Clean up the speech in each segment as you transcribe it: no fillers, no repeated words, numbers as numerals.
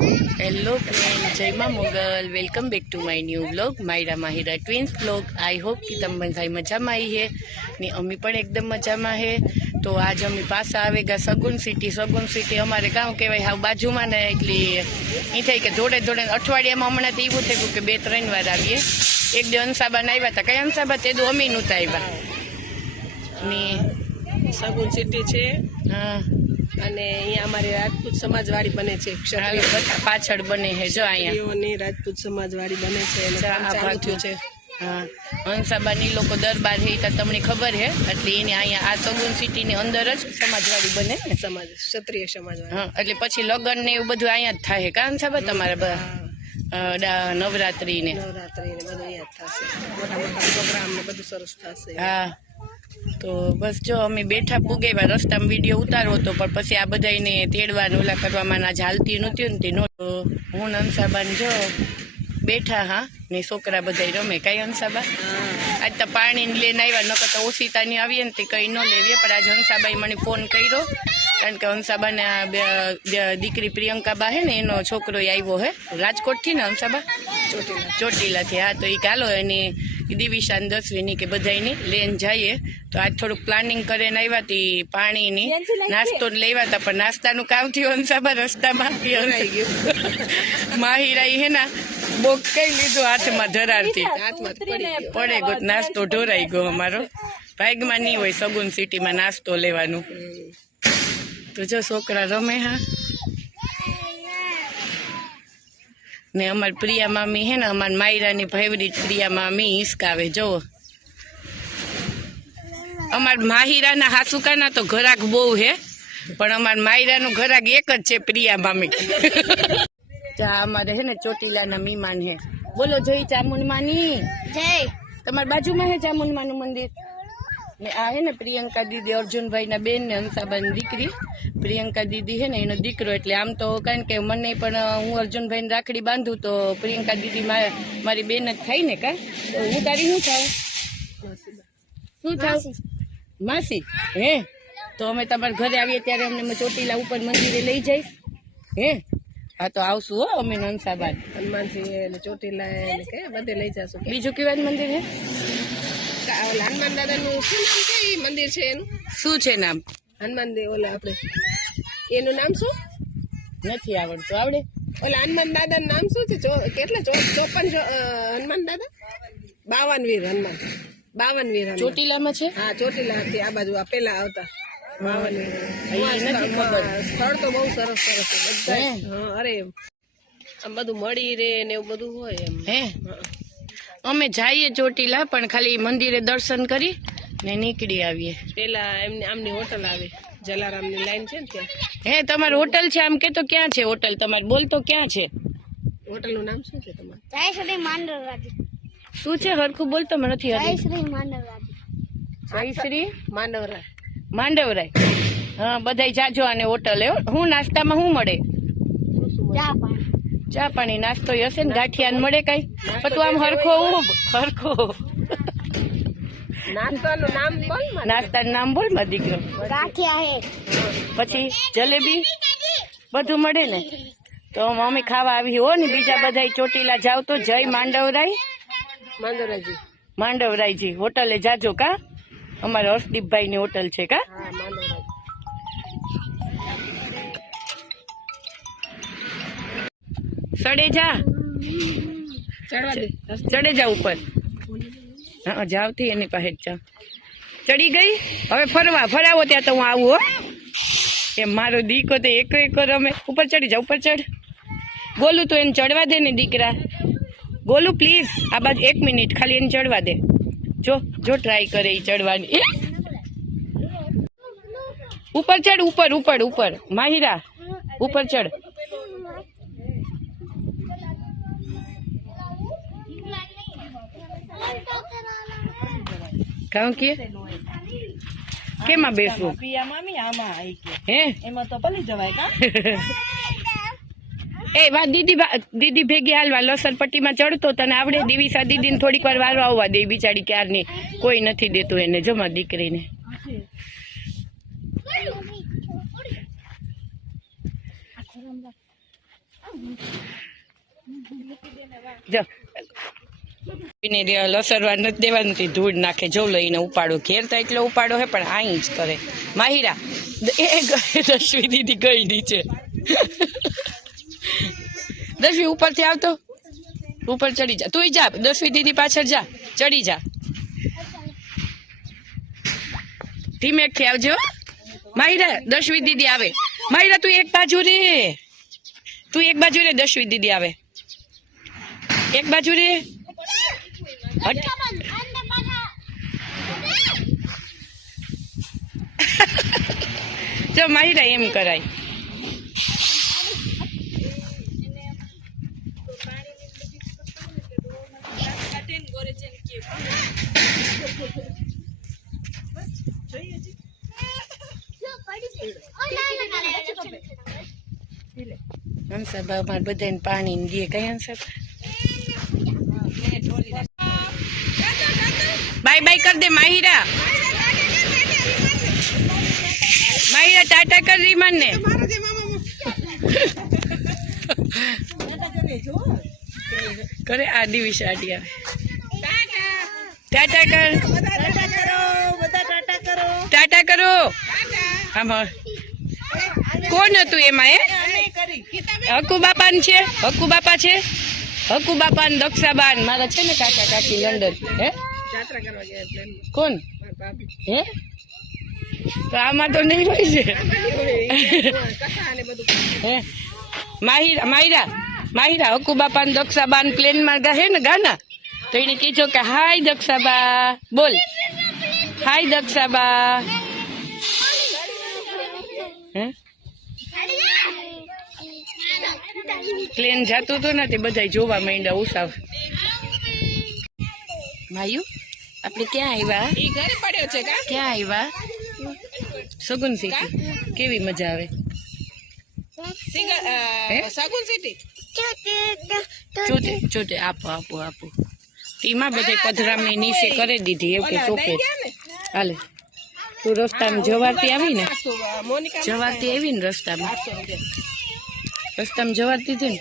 Hello friend, जय माँ Mogal. Welcome back to my new blog Myra Mahira twins blog. I hope कि तम बधाई मजा में आई है ने अमी पण एकदम मजा में है। तो आज अमी पासा आवेगा सगुन सिटी अमारे गाँव कहवाय हाव बाजू में ने एटले ए थाय के जोड़े जोड़े अठवाडिया में हमणां तो एवुं थयुं के 2-3 वार आवीए। एक दी अंसाबा ने आव्या हता, कई अंसाबा ते दो अमी नहोता आव्या ने सगुन सिटी छे। हाँ, અને અહીંયા અમારી રાજપૂત સમાજવાડી બને છે, ક્ષત્રિય पाछळ बने है जो अहींया ક્ષત્રિયોની રાજપૂત સમાજવાડી બને છે અને કામ ચાલુ થયું છે। हाँ, हंसाबानी लोग दरबार है तो तमने खबर है એટલે એને અહીંયા આ સગુન સિટી ની અંદર જ સમાજવાડી બને ને સમાજ ક્ષત્રિય સમાજવાડી। હા, એટલે પછી લગન ને એવું બધું અહીંયા જ થાય કા હંસાબા તમારા નવરાત્રી ને નવરાત્રી ને બધું અહીંયા જ થશે, મોટા મોટા પ્રોગ્રામ ને બધું સરસ થશે। हाँ, तो बस जो अमे बैठा पुगेवा रस्ता में वीडियो उतारो तो पर पछी आ बधाईने तेड़वा ने ओला करवामां आज हालती नहोती ने नो तो हूँ हंसाबा जो बैठा। हाँ, ने छोकरा बधाई रमे कई हंसाबा आज तो पाणी लईने आव्या, नकर तो ओसीता नहीं आवीए ने ते कई न लेवीए। पण आज हंसाबाई मने फोन कर्यो कारण के हंसाबा ने दीकरी प्रियंका बा है ने एनो छोकरो आव्यो है राजकोट थी ने हंसाबा ચોટીલા थी। हाँ, तो ये हालो एनी दिविशान 10वीनी के बधाईनी लेन जाइए। तो आज थोड़ું प्लानिंग करीने आव्या ती पाणीनी नास्तो लेवा था पण नाસ્તાનું કામ થયું હંસાબા રસ્તામાં માહિરાઈ હે ના બોક કઈ લીધું હાથમાં ધરારતી પડે ગયો નાસ્તો ઢોરાઈ ગયો અમારો ભાગમાં નહીં હોય સગુન સિટીમાં નાસ્તો લેવાનું। તો જો છોકરા રમે। હા, ने अमर प्रिया मामी है ना अमर मायरा नी फेवरेट प्रिया मामी हिसकावे जो अमर माहिरा ना हासुका ना तो घराक बहु है पण अमर मायरा नु घराक एक ज छे प्रिया मामी। जा अमारे है ने ચોટીલા ना मीमान है। बोलो जय चामुंड मानी जय। तमार बाजू में है चामुंड मानु मंदिर ने आ है ने प्रियंका दीदी अर्जुन भाई ना बेन ने हंसाबा नी दीकरी प्रियंका दीदी है ने एनो दीकरो એટલે આમ તો કારણ કે મને પણ હું અર્જુન ભાઈ ને રાખડી બાંધું તો પ્રિયંકા દીદી મારી બેન જ થાય ને કા તો હું તારી શું થાવ માસી હે તો અમે તમારા ઘરે આવીએ ત્યારે અમને ચોટીલા ઉપર મંદિરે લઈ જઈશ હે। હા, તો આવશું હો અમે હંસાબા હનુમાનજી ને ચોટીલા ને કે બધે લઈ જાશું। બીજું કેવા મંદિર હે હનુમાન દાદા નું શું નામ છે ઈ મંદિર છે એનું શું છે નામ હનુમાન દેવ ઓલા આપણે એનું નામ શું નથી આવડતું આવડે ઓલા હનુમાન દાદા નામ શું છે કેટલા 54 હનુમાન દાદા 52 વીર હનુમાન 52 વીર ચોટીલામાં છે। હા, ચોટીલાથી આ બાજુ આ પેલા આવતા 52 વીર નથી ખબર। સ્થળ તો બહુ સરસ સરસ છે બધા। હા, અરે આમ બધું મળી રે ને એવું બધું હોય એમ હે। અમે જઈએ ચોટીલા પણ ખાલી મંદિરે દર્શન કરી ને નીકળી આવીએ। પેલા એમની આમની હોટલ આવે જલારામની લાઈન છે ને ત્યાં હે તમાર હોટલ છે આમ કે તો ક્યાં છે હોટલ તમાર બોલ તો ક્યાં છે હોટલનું નામ શું છે તમારું જયશ્રી માંડવરાજી શું છે હરખું બોલ તો મને નથી આવડતું જયશ્રી માંડવરાજી જયશ્રી માંડવરાય માંડવરાય। હા, બધાય જાજો આને હોટલ હે। હું નાસ્તામાં શું મળે ચા પાણી ચા પાણી નાસ્તો હશે ને ગાંઠિયા મળે કઈ પણ તું આમ હરખો હરખો નાસ્તાનું નામ બોલ નાસ્તાનું નામ બોલ મારો દીકરો ગાંઠિયા હે પછી જલેબી બધું મળે ને તો મમ્મી ખાવા આવી હો ને બીજા બધા ચોટીલા જાવ તો જય માંડવરાજી માંડવરાયજી હોટલે જાજો કા અમારા હર્ષદીપભાઈ ની હોટલ છે કા। હા, માંડવરાજી સડેજા ચડવા દે ચડેજા ઉપર હા જાવથી એની પાસે જ ચડી ગઈ હવે ફરાવો ત્યાં તો હું આવું હો કે મારો દીકો તો એક રમે ઉપર ચડી જા ઉપર ચડ બોલું તો એને ચડવા દે ને દીકરા બોલું પ્લીઝ આ બાજુ 1 મિનિટ ખાલી એને ચડવા દે જો ટ્રાય કરે એ ચડવાની ઉપર ચડ ઉપર માહિરા ઉપર ચડ કામ કે કેમાં બેસવું હે એમાં તો પલી જવાય કા એ વા દીદી ભેગી હાલવા લસરપટ્ટીમાં ચડતો તને આવડે દિવિસા દીદીને થોડીક વાર વારો આવવા દે બિચારી ક્યારની કોઈ નથી દેતું એને જમા દીકરીને જો એને લસરવા નથી દેવાનું, તે ધૂળ નાખે. જો લઈને ઉપાડો, ઘેર તો એટલો ઉપાડો હે પણ આઈ જ કરે. માહિરા એ દશવી દીદી ગઈ નીચે. દશવી ઉપરથી આવતો, ઉપર ચડી જા. તું જા, દશવી દીદી પાછળ જા, ચડી જા. ધીમેકથી આવજો. માહિરા, દશવી દીદી આવે. માહિરા તું એક બાજુ રે, તું એક બાજુ રે. દશવી દીદી આવે, એક બાજુ રે. હટ. જો માહિરા એમ કરાય. હંસા બા અમારે બધાને પાણી દે. કઈ હંસા બાય બાય કર દે. માહિરા, માહિરા ટાટા કર રીમાન ને. કરે આડી વિશે આડી આવે. ટાટા કર, ટાટા કરો. આમાં કોણ હતું એમાં? હકુ બાપા છે, હકુ બાપા છે, હકુ બાપા ને દક્ષાબાન મારા છે ને કાકા કાકી લંડન. હે કોણ હે? તો આમાં તો નહીં હોય છે. હે માહિરા, માહિરા, માહિરા હકુ બાપા ને દક્ષાબાન પ્લેનમાં હે ને ગાના. તો એને કીધો કે હાય દક્ષાબા, બોલ હાય દક્ષાબા. હે પ્લેન જતું હતું ને તે બધા જોવા માંડ્યા ઉસાવ. ભાઈઓ આપણે ક્યાં આવ્યા? ઘરે પડ્યો છે. ક્યાં આવ્યા? સગુન સિટી. કેવી મજા આવે? સગુન સિટી ચોટે ચોટે. આપો આપો આપો. તીમાં બધે પધરામણી નીચે કરી દીધી એવું કે ચોકે. હાલે તું રસ્તામાં જવારતી આવી ને, જવારતી આવી ને રસ્તામાં, રસ્તામાં જવારતી હતી ને.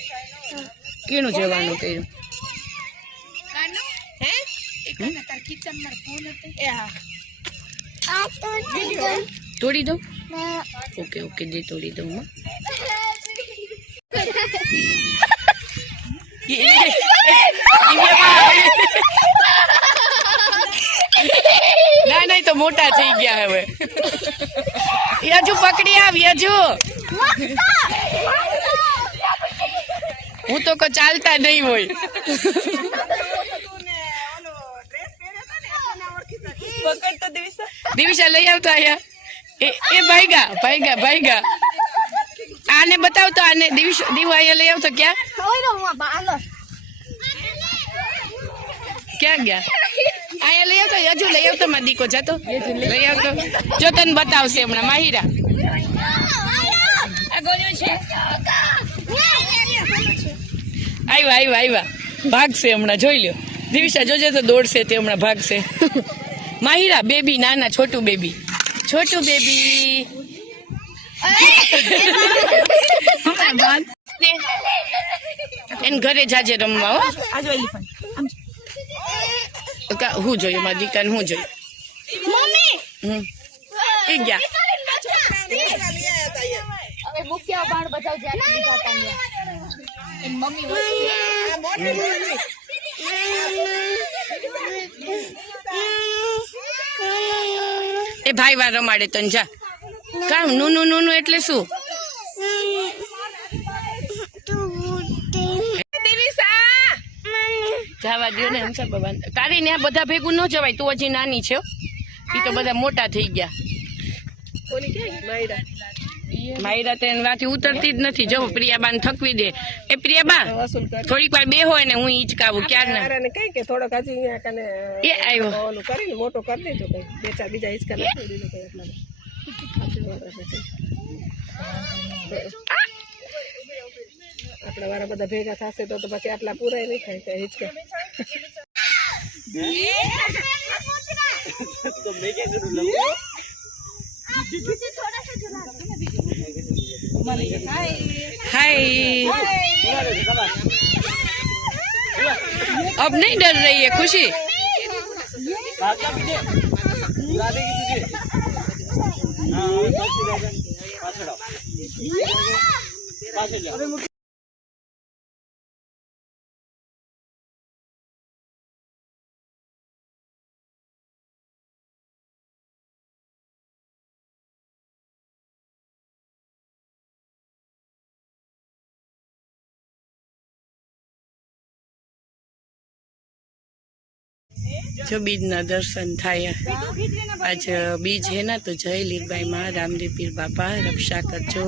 કેનું જવાનું કર્યું? તોડી દઉં? ઓકે ઓકે દે તોડી દઉં. ના નહીં તો મોટા થઈ ગયા હવે. યજુ પકડી આવ, યજુ. હું તો કોઈ ચાલતા નહીં હોય. દિવિશા લઈ આવતો આયા. એ ભાઈગા ભાઈગા ભાઈગા. આને બતાવતો, આને દિવ અહીંયા લઈ આવતો. ક્યાં ક્યાં ગયા? અહીંયા લઈ આવતો, હજુ લઈ આવતો. મારો દીકો જતો લઈ આવતો. જો તને બતાવશે હમણાં. માહિરા આવ્યા આવ્યા આવ્યા. ભાગશે હમણાં, જોઈ લ્યો. દિવિશા જોજે તો દોડશે તે હમણાં, ભાગશે. માહિરા બેબી, નાના છોટું બેબી, છોટું બેબી. એને ઘરે જાજે રમવા. હો હું જોયું મારા દીકાને, હું જોયું. એ ગયા. એ ભાઈ વાર રમાડે તને. જા કામ. નૂનું નૂનું એટલે શું? જવા દો ને હંસા બાબા. તારી ને આ બધા ભેગું ન જવાય. તું હજી નાની છે. એ તો બધા મોટા થઈ ગયા. માયરા તો એનાથી ઉતરતી જ નથી. જો પ્રિયાબા ને થકવી દે. એ પ્રિયાબા થોડીક વાર બે હોય ને હું હિંચકાવું. ક્યારે કઈ કે થોડોક હજી એ આવ્યો ઓલું કરીને મોટો કરી દેજો. કઈ બે ચાર બીજા હિંચકા નાખી દીધું. કઈ એટલા આપણા વાળા બધા ભેગા થશે તો પછી આટલા પૂરાય નહીં થાય. કઈ હિંચકા તો મેં ક્યાં કરું લઉં? हाय। अब नहीं डर रही है खुशी? जो बीज ना दर्शन थाया। आज बीज है ना, तो जय लीरबाई माँ, रामदेव पीर बापा रक्षा करजो।